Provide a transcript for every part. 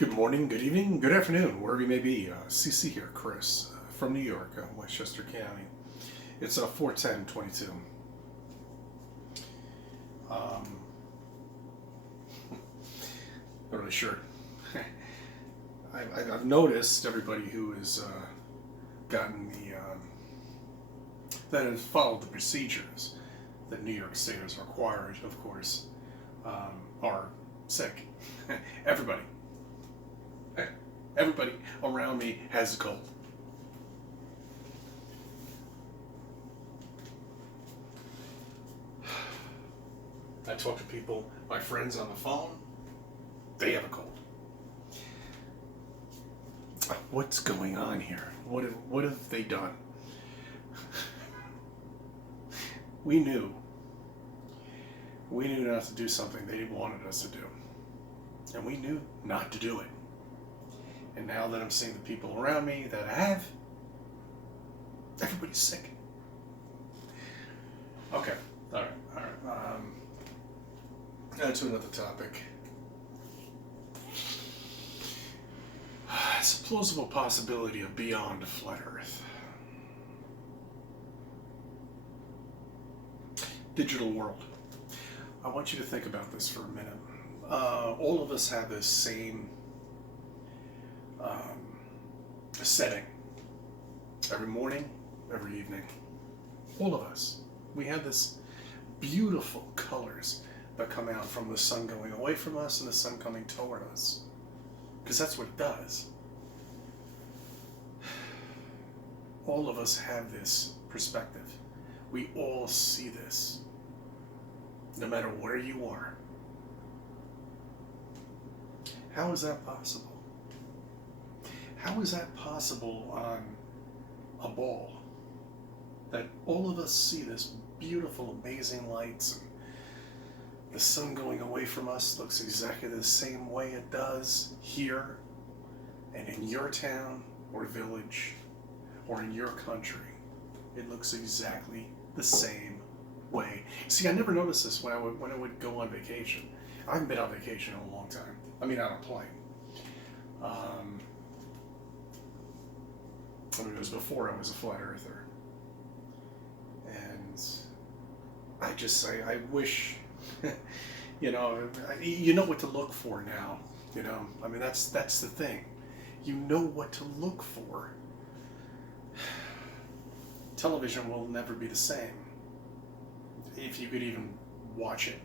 Good morning, good evening, good afternoon, wherever you may be. CC here, Chris, from New York, Westchester County. It's 4:10:22. Not really sure. I've noticed everybody who has gotten that has followed the procedures that New York State has required, of course, are sick. Everybody. Everybody around me has a cold. I talk to people, my friends on the phone, they have a cold. What's going on here? What have they done? We knew not to do something they wanted us to do. And we knew not to do it. And now that I'm seeing the people around me that have, everybody's sick. Okay, all right. Now to another topic. It's a plausible possibility of beyond a flat Earth. Digital world. I want you to think about this for a minute. All of us have this same setting. Every morning, every evening. All of us. We have this beautiful colors that come out from the sun going away from us and the sun coming toward us. Because that's what it does. All of us have this perspective. We all see this. No matter where you are. How is that possible? How is that possible on a ball? That all of us see this beautiful, amazing lights, and the sun going away from us looks exactly the same way it does here, and in your town, or village, or in your country. It looks exactly the same way. See, I never noticed this when I would go on vacation. I haven't been on vacation in a long time. I mean, on a plane. It was before I was a flat earther. And I wish, you know what to look for now. I mean, that's the thing. You know what to look for. Television will never be the same. If you could even watch it.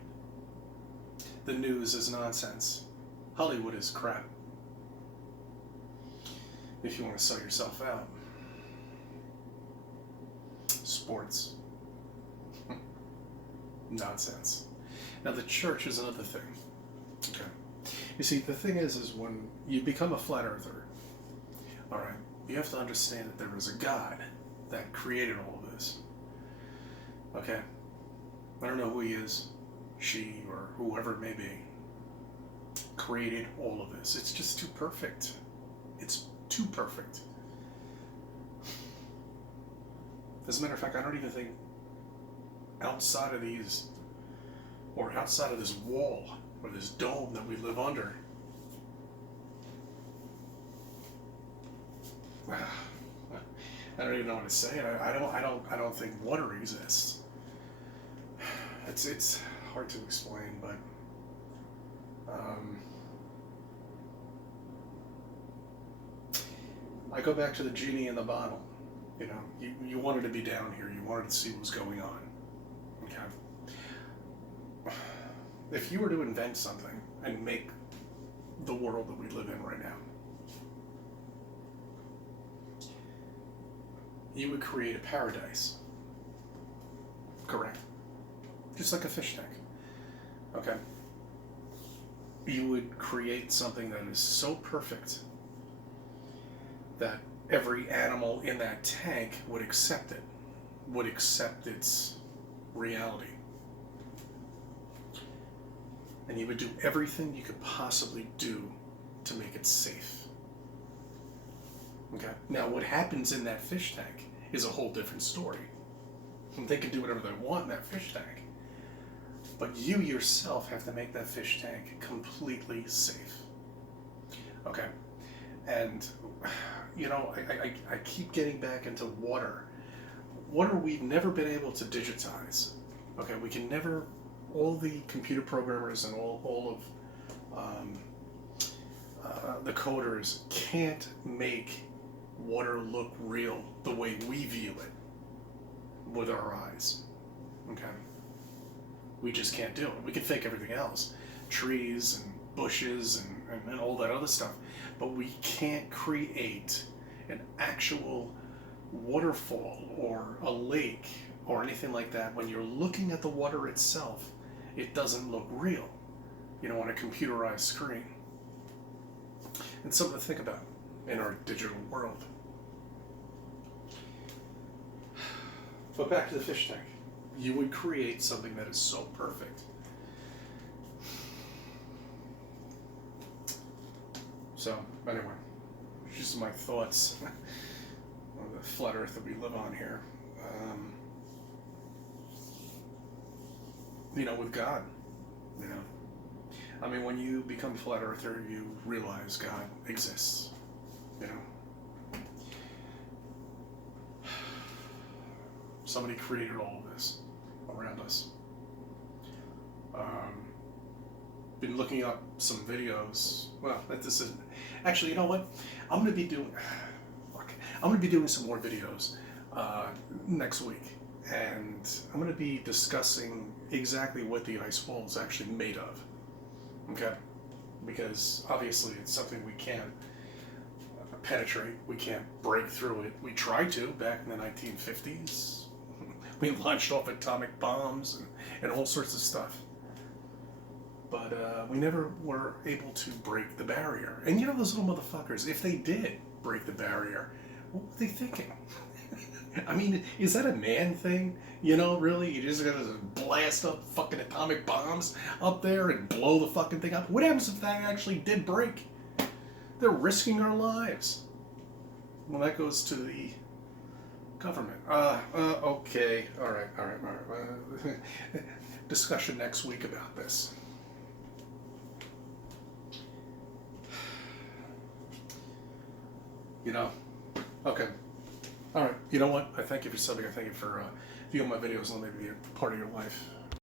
The news is nonsense. Hollywood is crap. If you want to sell yourself out. Sports. Nonsense. Now the church is another thing. Okay. You see, the thing is when you become a flat earther, all right, you have to understand that there is a God that created all of this. Okay? I don't know who he is, she, or whoever it may be, created all of this. It's just too perfect. It's too perfect. As a matter of fact, I don't even think outside of these, or outside of this wall, or this dome that we live under, I don't even know what to say. I don't think water exists. It's hard to explain, but I go back to the genie in the bottle. You wanted to be down here. You wanted to see what was going on. Okay. If you were to invent something and make the world that we live in right now, you would create a paradise. Correct. Just like a fish tank. Okay. You would create something that is so perfect that every animal in that tank would accept it, would accept its reality. And you would do everything you could possibly do to make it safe. Okay. Now, what happens in that fish tank is a whole different story. And they can do whatever they want in that fish tank. But you yourself have to make that fish tank completely safe. Okay, and you know, I keep getting back into water. Water we've never been able to digitize. Okay, we can never. All the computer programmers and all of the coders can't make water look real the way we view it with our eyes. Okay, we just can't do it. We can fake everything else, trees and bushes and all that other stuff, but we can't create an actual waterfall or a lake or anything like that. When you're looking at the water itself, it doesn't look real, you know, on a computerized screen. It's something to think about in our digital world. But back to the fish tank. You would create something that is so perfect. So, anyway, just my thoughts on the flat earth that we live on here. You know, with God, you know. I mean, when you become a flat earther, you realize God exists, you know. Somebody created all of this around us. Been looking up some videos. Well, this isn't. Actually, you know what? I'm going to be doing. I'm going to be doing some more videos next week, and I'm going to be discussing exactly what the ice wall is actually made of. Okay, because obviously it's something we can't penetrate. We can't break through it. We tried to back in the 1950s. We launched off atomic bombs and all sorts of stuff. But we never were able to break the barrier. And you know those little motherfuckers, if they did break the barrier, what were they thinking? I mean, is that a man thing? You know, really? You just gotta blast up fucking atomic bombs up there and blow the fucking thing up? What happens if that actually did break? They're risking our lives. Well, that goes to the government. Okay. All right. Discussion next week about this. You know? Okay. All right. You know what? I thank you for subbing. I thank you for viewing my videos and letting me be a part of your life.